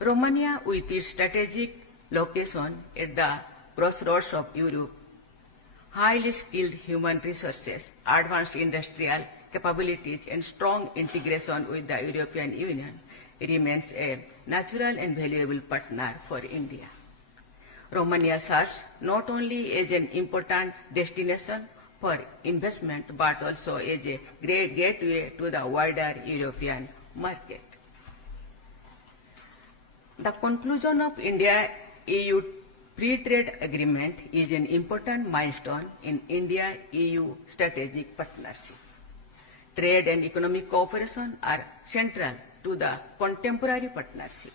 Romania, with its strategic location at the crossroads of Europe, highly skilled human resources, advanced industrial capabilities, and strong integration with the European Union, remains a natural and valuable partner for India. Romania serves not only as an important destination for investment, but also as a great gateway to the wider European market. The conclusion of India-EU Free Trade Agreement is an important milestone in India-EU strategic partnership. Trade and economic cooperation are central to the contemporary partnership.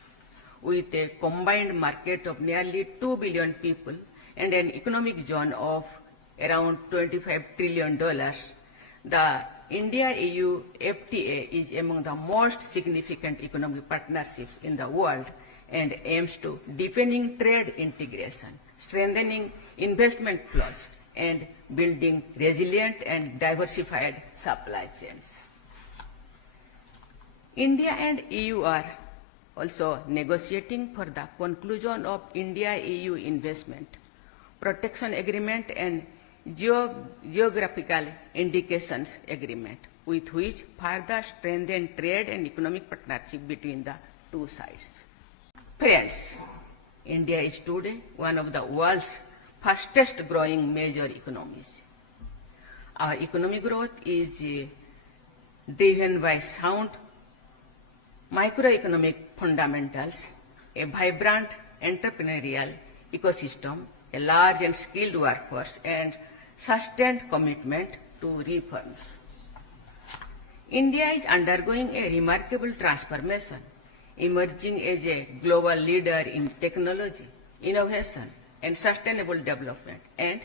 With a combined market of nearly 2 billion people and an economic zone of around $25 trillion, the India-EU FTA is among the most significant economic partnerships in the world and aims to deepening trade integration, strengthening investment flows, and building resilient and diversified supply chains. India and EU are also negotiating for the conclusion of India-EU Investment Protection Agreement and Geographical Indications Agreement, with which further strengthen trade and economic partnership between the two sides. Friends, India is today one of the world's fastest growing major economies. Our economic growth is driven by sound microeconomic fundamentals, a vibrant entrepreneurial ecosystem, a large and skilled workforce, and sustained commitment to reforms. India is undergoing a remarkable transformation, emerging as a global leader in technology, innovation, and sustainable development, and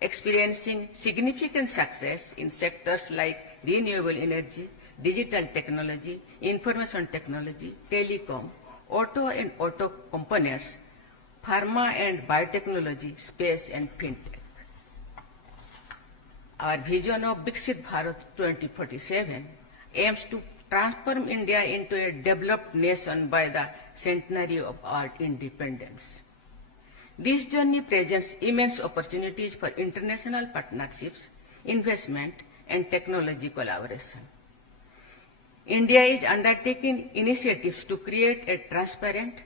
experiencing significant success in sectors like renewable energy, digital technology, information technology, telecom, auto and auto components, pharma and biotechnology, space, and fintech. Our vision of Viksit Bharat 2047 aims to transform India into a developed nation by the centenary of our independence. This journey presents immense opportunities for international partnerships, investment, and technology collaboration. India is undertaking initiatives to create a transparent,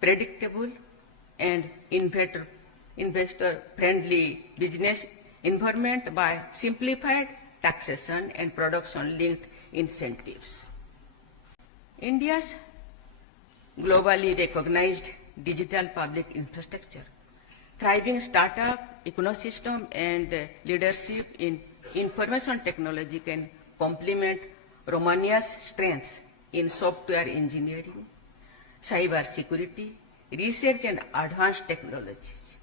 predictable, and investor-friendly business environment by simplified taxation and production-linked incentives. India's globally recognized digital public infrastructure, thriving startup ecosystem, and leadership in information technology can complement Romania's strengths in software engineering, cyber security, research, and advanced technologies.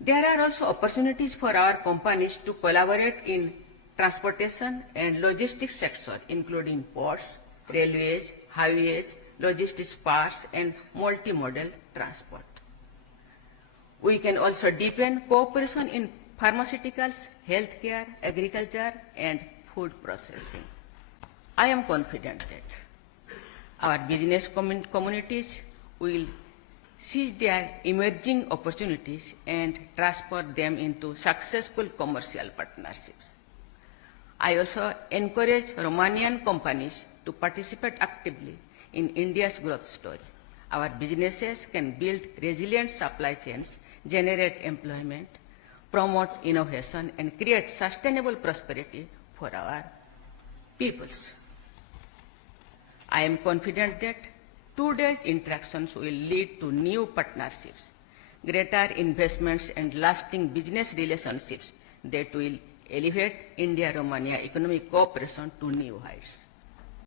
There are also opportunities for our companies to collaborate in transportation and logistics sector, including ports, railways, highways, logistics parks, and multimodal transport. We can also deepen cooperation in pharmaceuticals, healthcare, agriculture, and food processing. I am confident that our business communities will seize their emerging opportunities and transfer them into successful commercial partnerships. I also encourage Romanian companies to participate actively in India's growth story. Our businesses can build resilient supply chains, generate employment, promote innovation, and create sustainable prosperity for our peoples. I am confident that today's interactions will lead to new partnerships, greater investments, and lasting business relationships that will elevate India-Romania economic cooperation to new heights.